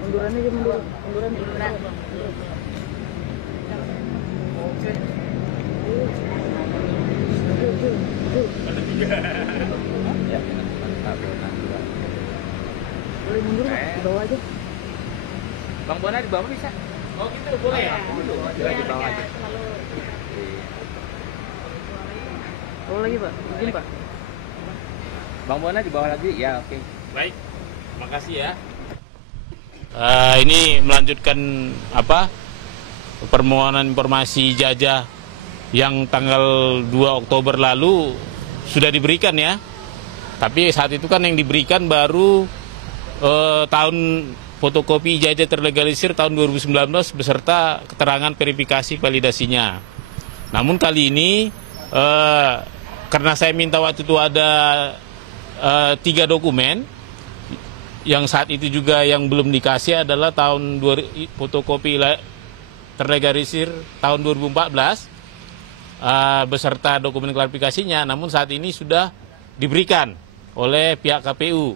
Munduran aja, munduran. Oke. Ada tiga. Ya, boleh mundur di bawah aja. Bang Bona di bawah bisa? Oh gitu, boleh ya? Ya, di bawah aja. Oh lagi Pak, izin Pak. Bang Bona di bawah lagi, ya oke. Baik, makasih ya. Ini melanjutkan permohonan informasi Jajah yang tanggal 2 Oktober lalu sudah diberikan ya. Tapi saat itu kan yang diberikan baru tahun fotokopi Jajah terlegalisir tahun 2019 beserta keterangan verifikasi validasinya. Namun kali ini karena saya minta waktu itu ada 3 dokumen, yang saat itu juga yang belum dikasih adalah fotokopi terlegalisir tahun 2014 beserta dokumen klarifikasinya, namun saat ini sudah diberikan oleh pihak KPU.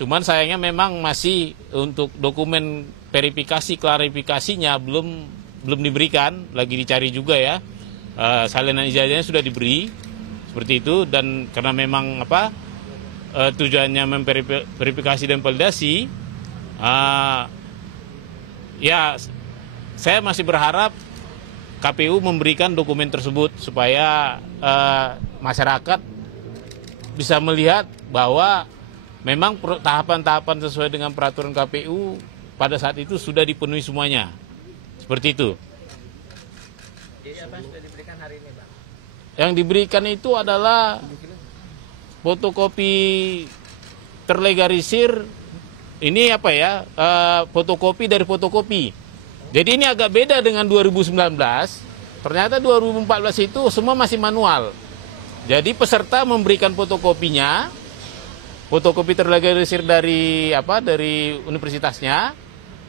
Cuman sayangnya memang masih untuk dokumen verifikasi klarifikasinya belum diberikan, lagi dicari juga ya. Salinan ijazahnya sudah diberi seperti itu, dan karena memang tujuannya memverifikasi dan validasi, ya saya masih berharap KPU memberikan dokumen tersebut supaya masyarakat bisa melihat bahwa memang tahapan-tahapan sesuai dengan peraturan KPU pada saat itu sudah dipenuhi semuanya. Seperti itu. Jadi apa sudah diberikan hari ini, Bang? Yang diberikan itu adalah fotokopi terlegalisir, ini fotokopi dari fotokopi. Jadi ini agak beda dengan 2019, ternyata 2014 itu semua masih manual. Jadi peserta memberikan fotokopinya, fotokopi terlegalisir dari universitasnya,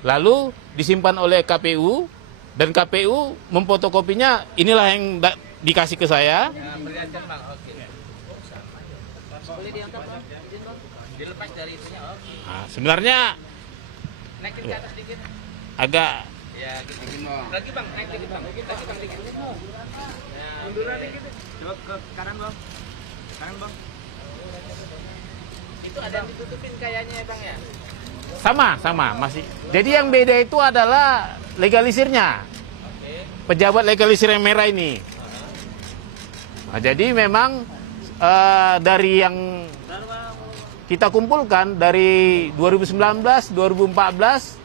lalu disimpan oleh KPU, dan KPU memfotokopinya, inilah yang dikasih ke saya. Perlihatkan Bang, oke. Boleh diangkat Bang, izin Bang. Dilepas dari itunya, oke. Nah, sebenarnya Naikin ke atas dikit. agak Ya, gitu. Lagi Bang, naik dikit Bang. Lagi Bang dikit. Nah, munduran dikit. Coba ke kanan Bang. Kanan Bang. Itu ada yang ditutupin kayaknya ya Bang ya? sama masih. Jadi yang beda itu adalah legalisirnya. Pejabat legalisir yang merah ini. Nah, jadi memang dari yang kita kumpulkan dari 2019, 2014,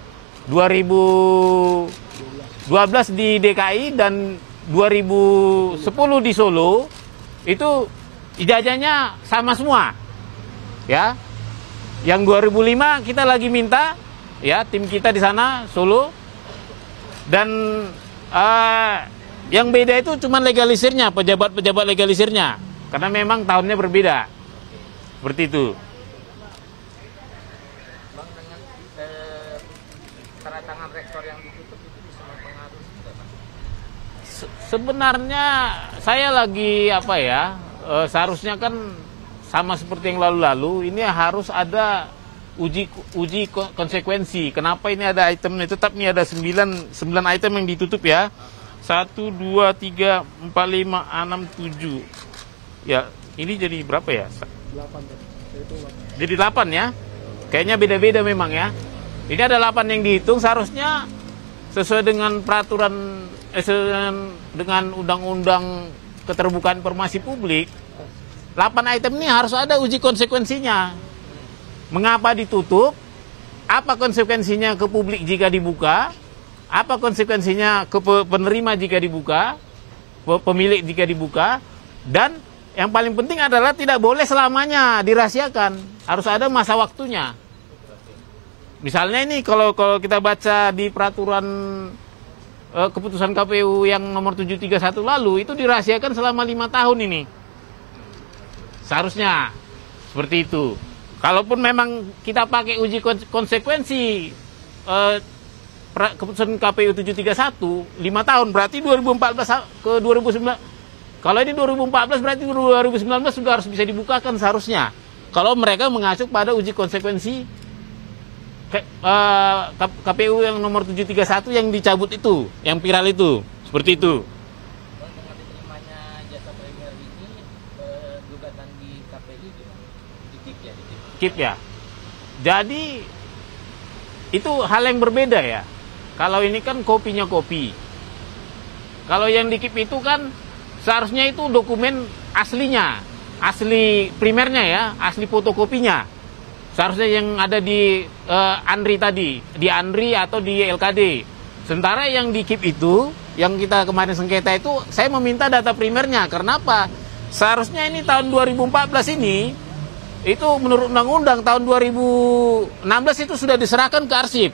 2012 di DKI dan 2010 di Solo, itu ijazahnya sama semua. Ya. Yang 2005 kita lagi minta, ya, tim kita di sana Solo, dan yang beda itu cuma legalisirnya, pejabat legalisirnya, karena memang tahunnya berbeda, seperti itu. Bang, dengan tanda tangan rektor yang ditutup itu bisa mempengaruhi tidak Bang? Sebenarnya saya lagi seharusnya kan sama seperti yang lalu-lalu, ini harus ada uji konsekuensi. Kenapa ini ada item tetap nih, ada 9 item yang ditutup ya. 1, 2, 3, 4, 5, 6, 7. Ya, ini jadi berapa ya? 8. Jadi 8 ya. Kayaknya beda-beda memang ya. Ini ada 8 yang dihitung, seharusnya sesuai dengan peraturan dengan undang-undang keterbukaan informasi publik. 8 item ini harus ada uji konsekuensinya. Mengapa ditutup? Apa konsekuensinya ke publik jika dibuka? Apa konsekuensinya ke penerima jika dibuka? Pemilik jika dibuka? Dan yang paling penting adalah tidak boleh selamanya dirahasiakan. Harus ada masa waktunya. Misalnya ini kalau kita baca di peraturan keputusan KPU yang nomor 731 lalu, itu dirahasiakan selama 5 tahun ini. Seharusnya seperti itu. Kalaupun memang kita pakai uji konsekuensi keputusan KPU 731 5 tahun, berarti 2014 ke 2019. Kalau ini 2014 berarti 2019 sudah harus bisa dibukakan seharusnya. kalau mereka mengacu pada uji konsekuensi KPU yang nomor 731 yang dicabut itu, yang viral itu, seperti itu. Dengan diterimanya jasa primer ini, gugatan di KPI di KIP ya. Jadi itu hal yang berbeda ya. Kalau ini kan kopinya kopi. Kalau yang di KIP itu kan seharusnya itu dokumen aslinya, asli primernya ya, asli fotokopinya. Seharusnya yang ada di ANRI tadi, di ANRI atau di LKD. Sementara yang di KIP itu, yang kita kemarin sengketa itu, saya meminta data primernya. Karena apa? Seharusnya ini tahun 2014 ini, itu menurut undang-undang tahun 2016 itu sudah diserahkan ke arsip.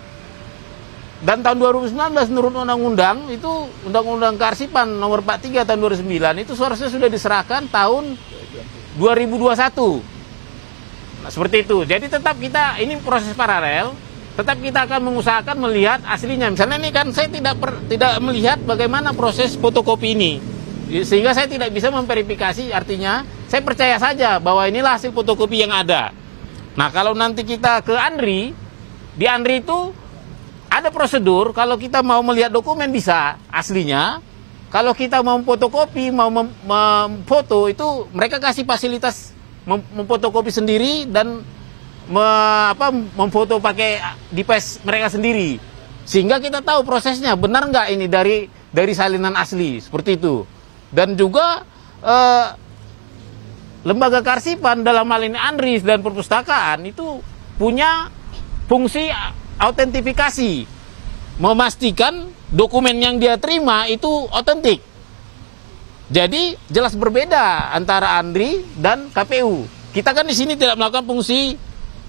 Dan tahun 2019 menurut undang-undang, itu undang-undang kearsipan nomor 43 tahun 2009, itu seharusnya sudah diserahkan tahun 2021. Nah, seperti itu. Jadi tetap kita, ini proses paralel, tetap kita akan mengusahakan melihat aslinya. Misalnya ini kan saya tidak melihat bagaimana proses fotokopi ini. Sehingga saya tidak bisa memverifikasi, artinya saya percaya saja bahwa inilah hasil fotokopi yang ada. Nah, kalau nanti kita ke ANRI, di ANRI itu ada prosedur, kalau kita mau melihat dokumen bisa aslinya. Kalau kita mau fotokopi, mau memfoto, itu mereka kasih fasilitas memfotokopi sendiri dan memfoto pakai device mereka sendiri, sehingga kita tahu prosesnya benar nggak ini dari salinan asli, seperti itu. Dan juga lembaga kearsipan dalam hal ini ANRI dan perpustakaan itu punya fungsi autentifikasi, memastikan dokumen yang dia terima itu otentik. Jadi jelas berbeda antara ANRI dan KPU. Kita kan di sini tidak melakukan fungsi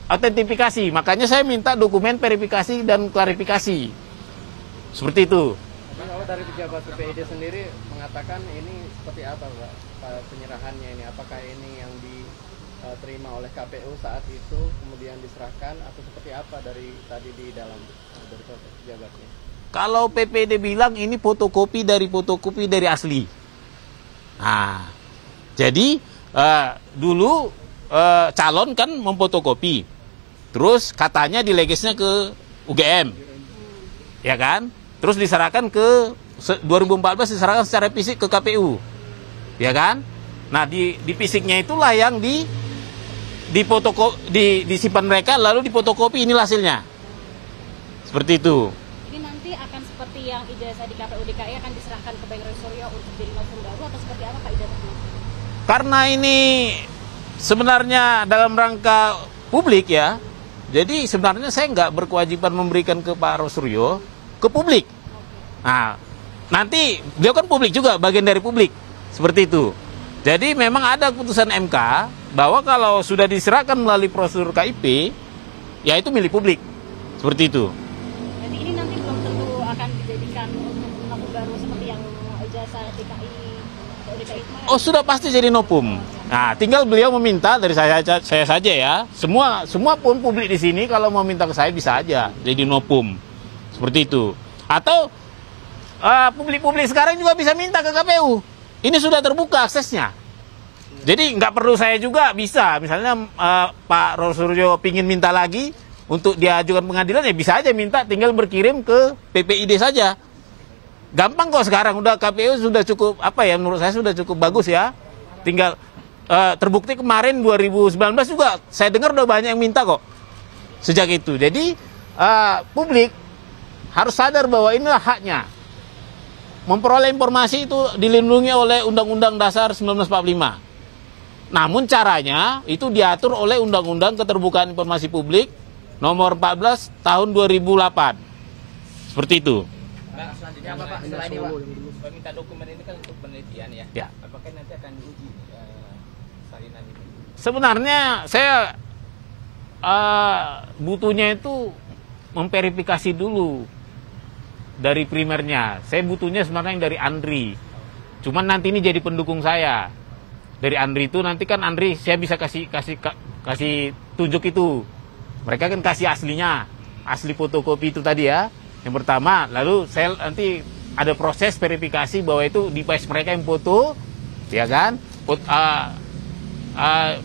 autentifikasi, makanya saya minta dokumen verifikasi dan klarifikasi. Seperti itu. Kalau dari pejabat PPID sendiri mengatakan ini seperti apa, Pak, penyerahannya ini? Apakah ini yang diterima oleh KPU saat itu kemudian diserahkan atau seperti apa dari tadi di dalam dari pejabatnya? Kalau PPD bilang ini fotokopi dari asli. Nah, jadi dulu calon kan memfotokopi, terus katanya dilegesnya ke UGM, ya kan? Terus diserahkan ke 2014 diserahkan secara fisik ke KPU, ya kan? Nah di fisiknya itulah yang disimpan mereka, lalu difotokopi, inilah hasilnya, seperti itu. Ini nanti akan seperti yang ijazah di KPU DKI akan diserahkan ke Bang Roy Suryo untuk jadi novum baru atau seperti apa Pak ijazahnya? Karena ini sebenarnya dalam rangka publik ya, jadi sebenarnya saya nggak berkewajiban memberikan ke Pak Roy Suryo ke publik. Nah, nanti beliau kan publik juga, bagian dari publik, seperti itu. Jadi memang ada keputusan MK bahwa kalau sudah diserahkan melalui prosedur KIP, ya itu milik publik, seperti itu. Jadi ini nanti belum tentu akan dijadikan untuk novum baru seperti yang ijazah DKI kemarin. Oh sudah pasti jadi novum. Nah, tinggal beliau meminta dari saya saja ya. Semua pun publik di sini kalau mau minta ke saya bisa aja jadi novum, seperti itu. Atau publik-publik sekarang juga bisa minta ke KPU. Ini sudah terbuka aksesnya. Jadi nggak perlu saya juga bisa. Misalnya Pak Roy Suryo pingin minta lagi untuk diajukan pengadilan, ya bisa aja minta, tinggal berkirim ke PPID saja. Gampang kok sekarang, udah KPU sudah cukup, menurut saya sudah cukup bagus ya. Tinggal terbukti kemarin 2019 juga saya dengar udah banyak yang minta kok sejak itu. Jadi publik harus sadar bahwa inilah haknya. Memperoleh informasi itu dilindungi oleh Undang-Undang Dasar 1945. Namun caranya itu diatur oleh Undang-Undang Keterbukaan Informasi Publik nomor 14 tahun 2008. Seperti itu. Nah, selanjutnya apa Pak? Setelah ini Pak, meminta dokumen ini kan untuk penelitian ya. Ya. Apakah nanti akan diuji salinan ini? Sebenarnya saya butuhnya itu memverifikasi dulu dari primernya. Saya butuhnya sebenarnya yang dari ANRI. Cuman nanti ini jadi pendukung saya. Dari ANRI itu nanti kan ANRI saya bisa kasih tunjuk itu. Mereka kan kasih aslinya, asli fotokopi itu tadi ya. Yang pertama, lalu saya nanti ada proses verifikasi bahwa itu device mereka yang foto, ya kan?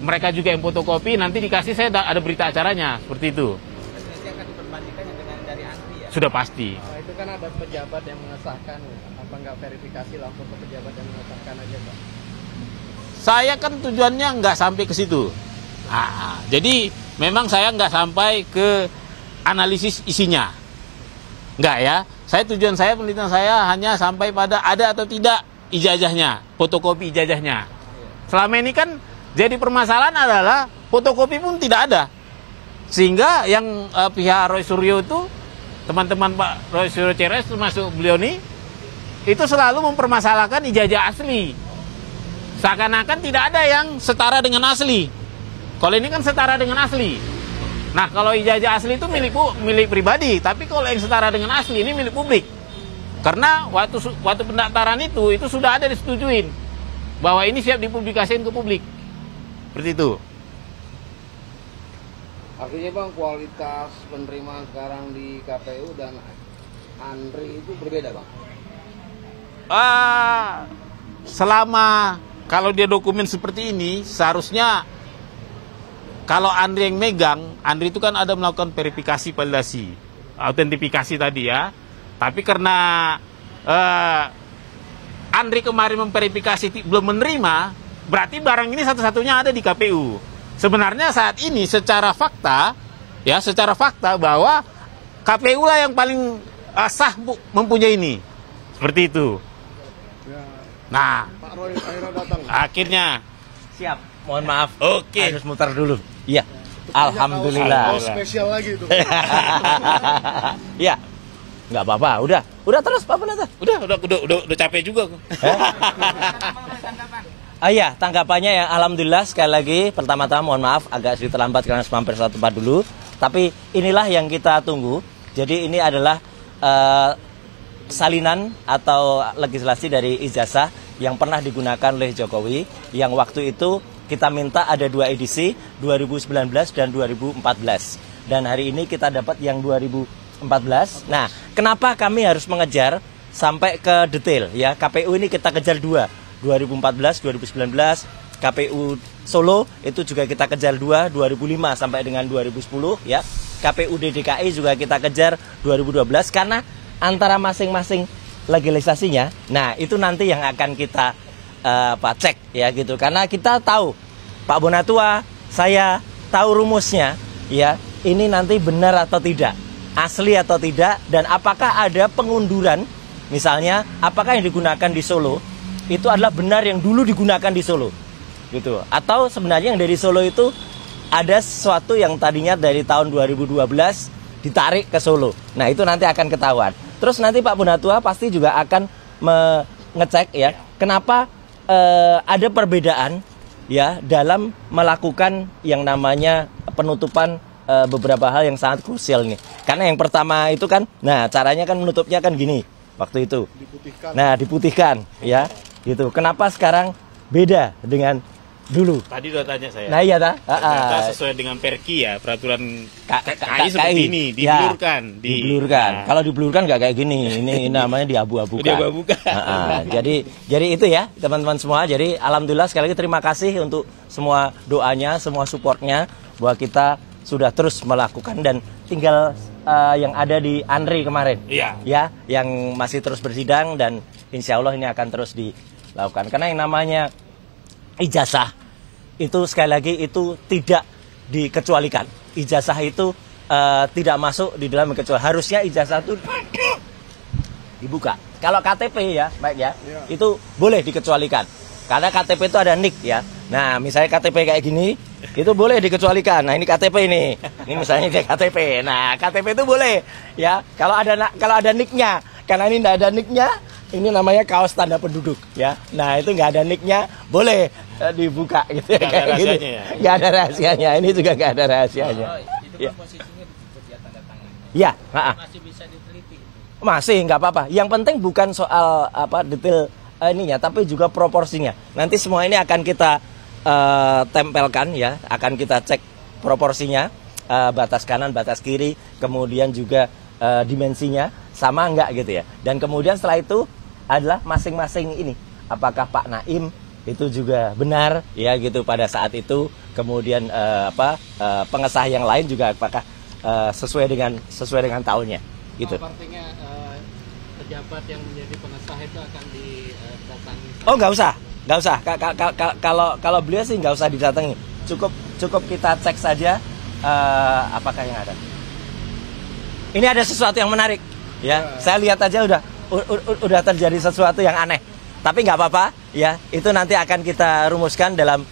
mereka juga yang fotokopi, nanti dikasih saya ada berita acaranya, seperti itu. Nanti akan diperbandingkannya dengan dari Andri ya? Sudah pasti. Itu kan ada pejabat yang mengesahkan, apa nggak verifikasi langsung ke pejabat yang mengesahkan aja Pak? Saya kan tujuannya nggak sampai ke situ. Jadi memang saya nggak sampai ke analisis isinya. Nggak ya. Tujuan saya, penelitian saya hanya sampai pada ada atau tidak ijazahnya, fotokopi ijazahnya. Selama ini kan jadi permasalahan adalah fotokopi pun tidak ada. Sehingga yang pihak Roy Suryo itu, teman-teman Pak Roy Suryo CRS termasuk beliau ini, itu selalu mempermasalahkan ijazah asli. Seakan-akan tidak ada yang setara dengan asli. Kalau ini kan setara dengan asli. Nah, kalau ijazah asli itu milik pribadi, tapi kalau yang setara dengan asli ini milik publik. Karena waktu pendaftaran itu sudah ada disetujuin bahwa ini siap dipublikasikan ke publik. Seperti itu. Artinya Bang, kualitas penerimaan sekarang di KPU dan Andri itu berbeda Bang? Selama kalau dia dokumen seperti ini, seharusnya kalau Andri yang megang, Andri itu kan ada melakukan verifikasi, validasi, autentifikasi tadi ya. Tapi karena Andri kemarin memverifikasi belum menerima, berarti barang ini satu-satunya ada di KPU. Sebenarnya saat ini secara fakta bahwa KPU lah yang paling sah mempunyai ini. Seperti itu. Nah, Pak Roy akhirnya datang. Akhirnya. Siap. Mohon maaf. Oke. Harus muter dulu. Iya. Alhamdulillah. Spesial lagi tuh. Iya. Nggak apa-apa. Udah terus Pak Pendeta. Udah capek juga. Iya, tanggapannya ya alhamdulillah sekali lagi. Pertama-tama mohon maaf agak sedikit terlambat karena mampir satu tempat dulu. Tapi inilah yang kita tunggu. Jadi ini adalah salinan atau legislasi dari ijazah yang pernah digunakan oleh Jokowi, yang waktu itu kita minta ada 2 edisi, 2019 dan 2014. Dan hari ini kita dapat yang 2014. Nah, kenapa kami harus mengejar sampai ke detail ya? KPU ini kita kejar 2, 2014, 2019. KPU Solo itu juga kita kejar 2, 2005 sampai dengan 2010 ya. KPU DKI juga kita kejar 2012 karena antara masing-masing legislasinya, nah itu nanti yang akan kita cek ya gitu. Karena kita tahu, Pak Bonatua, saya tahu rumusnya ya, ini nanti benar atau tidak, asli atau tidak, dan apakah ada pengunduran, misalnya apakah yang digunakan di Solo itu adalah benar yang dulu digunakan di Solo gitu, atau sebenarnya yang dari Solo itu ada sesuatu yang tadinya dari tahun 2012 ditarik ke Solo. Nah itu nanti akan ketahuan. Terus nanti Pak Bonatua pasti juga akan mengecek ya, kenapa ada perbedaan ya dalam melakukan yang namanya penutupan beberapa hal yang sangat krusial nih. Karena yang pertama itu kan, nah caranya kan menutupnya kan gini waktu itu. Diputihkan. Nah diputihkan ya, gitu. Kenapa sekarang beda dengan dulu? Tadi udah tanya saya. Nah iya ta? Ternyata sesuai dengan Perki ya, peraturan KI seperti ini, diblurkan. Diblurkan. Kalau diblurkan nggak kayak gini, ini namanya diabu-abukan. Diabu-abukan. Jadi itu ya teman-teman semua. Jadi alhamdulillah sekali lagi terima kasih untuk semua doanya, semua supportnya, bahwa kita sudah terus melakukan, dan tinggal yang ada di Andri kemarin. Iya. Ya, yang masih terus bersidang, dan insya Allah ini akan terus dilakukan. Karena yang namanya ijazah itu sekali lagi itu tidak dikecualikan. Ijazah itu tidak masuk di dalam kecuali. Harusnya ijazah itu dibuka. Kalau KTP ya, baik ya, itu boleh dikecualikan. Karena KTP itu ada NIK ya. Nah, misalnya KTP kayak gini, itu boleh dikecualikan. Nah, ini KTP ini. Ini misalnya ini KTP. Nah, KTP itu boleh ya. Kalau ada NIK-nya. Karena ini tidak ada NIK-nya, ini namanya kaos tanda penduduk ya. Nah, itu nggak ada NIK-nya, boleh dibuka gitu ya, kayak gini. Nggak ada rahasianya. Ini juga nggak ada rahasianya. Itu kan posisinya disebut ya tanda tangan. Ya, masih bisa diteliti. Masih nggak apa-apa. Yang penting bukan soal detail ininya, tapi juga proporsinya. Nanti semua ini akan kita tempelkan ya, akan kita cek proporsinya, batas kanan, batas kiri, kemudian juga dimensinya sama enggak gitu ya. Dan kemudian setelah itu adalah masing-masing ini, apakah Pak Naim itu juga benar ya gitu pada saat itu. Kemudian pengesah yang lain juga apakah sesuai dengan tahunnya gitu. Artinya pejabat yang menjadi pengesah itu akan didatangi. Oh nggak usah. Kalau beliau sih nggak usah didatangi. Cukup kita cek saja apakah yang ada. Ini ada sesuatu yang menarik ya. Saya lihat aja udah terjadi sesuatu yang aneh. Tapi nggak apa-apa ya. Itu nanti akan kita rumuskan dalam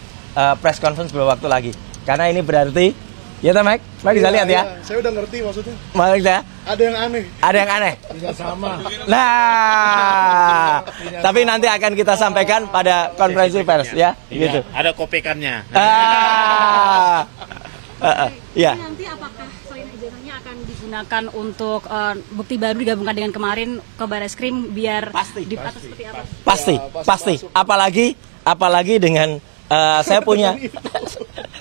press conference beberapa waktu lagi. Karena ini berarti ya Mike bisa lihat ya. Saya udah ngerti maksudnya. Maksudnya Ada yang aneh. ada yang aneh. Tidak sama. Nah, tapi nanti akan kita sampaikan pada konferensi pers ya, gitu. Ada kopekannya. Ya. Nanti apakah selain ijazahnya akan digunakan untuk bukti baru digabungkan dengan kemarin ke Barreskrim biar Pasti. atau seperti apa? Pasti. Apalagi dengan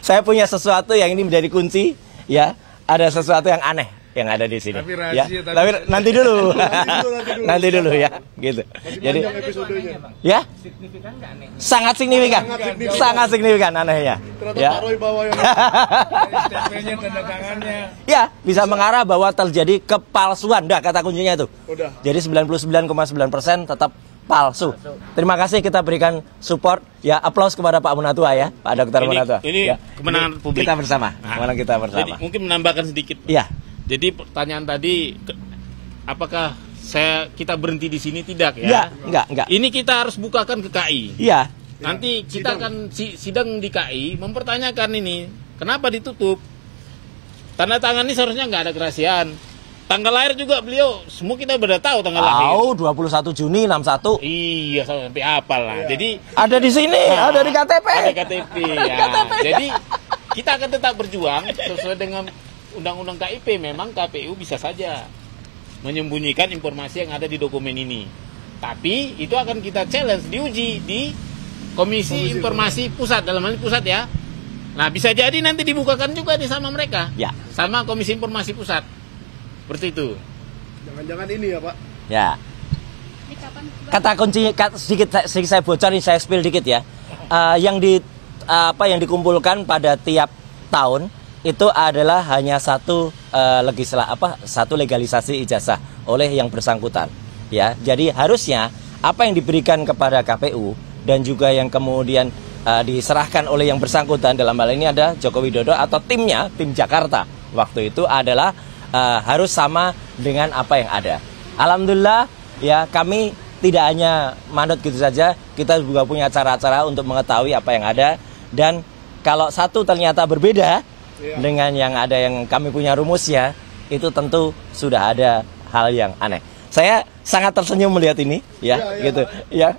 saya punya sesuatu yang ini menjadi kunci ya. Ada sesuatu yang aneh yang ada di sini. Tapi ya. rahasia, Tapi nanti dulu. Nanti dulu ya, gitu. Jadi Panjang episodenya. ya. Sangat signifikan. Sangat signifikan anehnya. Ternyata Ya. Pak Roy bawa yang Stempelnya, tanda tangannya. Ya, bisa mengarah bahwa terjadi kepalsuan. Dah kata kuncinya itu. udah. Jadi 99,9% tetap palsu. Terima kasih kita berikan support. Ya, aplaus kepada Pak Munatua ya, Pak Dr. Munatua. Ini Ya. kemenangan publik. Kita bersama. Nah, Kemenangan kita Jadi bersama. mungkin menambahkan sedikit. Iya. Jadi pertanyaan tadi, apakah kita berhenti di sini? Tidak Enggak, ya? enggak. Ini kita harus bukakan ke KI. Iya. Nanti kita akan sidang di KI mempertanyakan ini, kenapa ditutup? Tanda tangan ini seharusnya nggak ada kerahasiaan. Tanggal lahir juga beliau, semua kita udah tahu tanggal lahir. Tahu 21 Juni 61. Iya, sampai hafal lah. Jadi Ada di sini, ada di KTP. ada KTP ya. Jadi kita akan tetap berjuang sesuai dengan Undang-Undang KIP. Memang KPU bisa saja menyembunyikan informasi yang ada di dokumen ini. Tapi itu akan kita challenge, diuji di Komisi Informasi Pusat, dalam hal ini pusat ya. Nah, bisa jadi nanti dibukakan juga nih sama mereka. Ya. Sama Komisi Informasi Pusat. Seperti itu. Jangan-jangan ini ya Pak. Ya. Ini kapan? Kata kunci sedikit saya bocorin, saya spill dikit ya. Yang dikumpulkan pada tiap tahun itu adalah hanya satu legalisasi ijazah oleh yang bersangkutan. Ya, jadi harusnya apa yang diberikan kepada KPU dan juga yang kemudian diserahkan oleh yang bersangkutan, dalam hal ini ada Joko Widodo atau timnya, tim Jakarta waktu itu adalah harus sama dengan apa yang ada. Alhamdulillah ya, kami tidak hanya manut gitu saja, kita juga punya cara-cara untuk mengetahui apa yang ada, dan kalau satu ternyata berbeda dengan yang ada yang kami punya rumusnya, itu tentu sudah ada hal yang aneh. Saya sangat tersenyum melihat ini ya, gitu ya.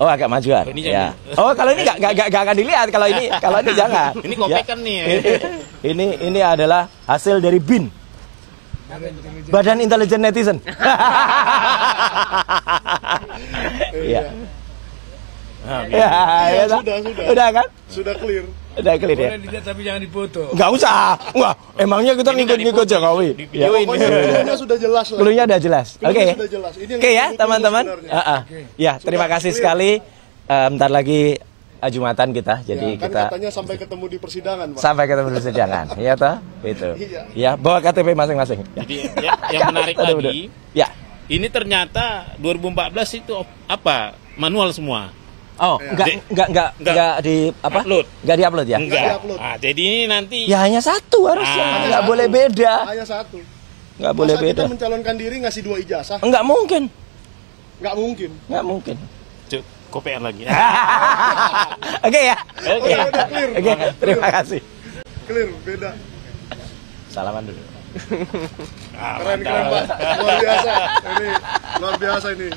Oh, agak majuan. Ini Ya. Oh, kalau ini nggak akan dilihat, kalau ini jangan. Ini kopekan nih. Ini adalah hasil dari BIN. Badan Intelijen Netizen. Iya. Ya, sudah. Udah kan? Sudah clear. Udah clear ya. Boleh dilihat tapi jangan difoto. Nggak usah. Wah, emangnya kita ngikut Jokowi. Ya. Pokoknya cluenya sudah jelas lah. Cluenya udah jelas. Oke. Sudah jelas. Ini yang Oke ya, ditunggu teman-teman. sebenarnya. Ya, terima kasih sekali. Bentar lagi Jumatan kita. Jadi Ya, kan kita katanya sampai ketemu di persidangan, Pak. sampai ketemu di persidangan. Iya toh? Itu. Iya. Ya, bawa KTP masing-masing. Ya. Jadi yang menarik Aduh, lagi, Ya. ini ternyata 2014 itu apa? Manual semua. Oh, enggak di apa? Upload. Enggak di-upload ya? Enggak. di-upload. Ah, jadi ini nanti Ya hanya satu harusnya. Ah. Enggak boleh beda. Hanya satu. Enggak boleh Masa beda. kita mencalonkan diri ngasih 2 ijazah? Enggak mungkin. Nggak mungkin. Enggak mungkin. Cuk, kopean lagi. Oke ya. Oke. Udah clear. Oke, terima kasih. Clear, beda. Salaman dulu. Keren Pak. Luar biasa. Ini luar biasa ini.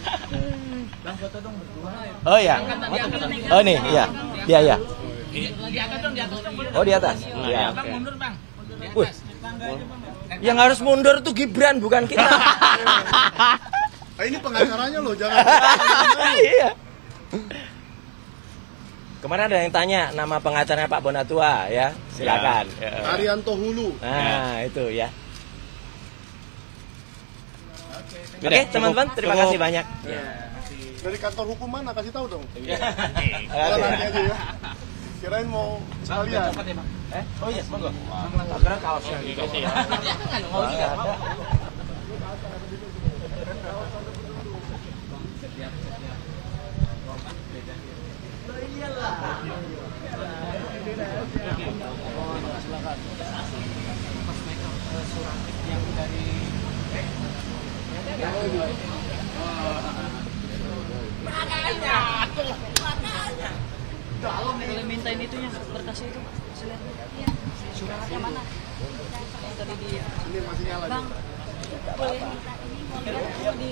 Oh ya. Oh nih, ya. Ya, ya. Oh, di atas. Ya. Mundur, Bang. Wih. Yang harus mundur tuh Gibran, bukan kita. Ini pengacaranya loh, jangan. Iya. Kemarin ada yang tanya nama pengacaranya Pak Bonatua ya. Silakan. Arianto Hulu. Nah, itu ya. Oke, teman-teman, terima kasih banyak. Dari kantor hukum mana? Kasih tahu dong. Iya. Kita nanti aja ya. Kirain mau sekalian. Oh iya, monggo. Akhirnya kaosnya dikasih ya. Boleh mintain itunya, berkasnya itu, Pak. Suratnya mana? Tadi dia. Ini masih nyala. Bang, boleh minta ini, mau lihat di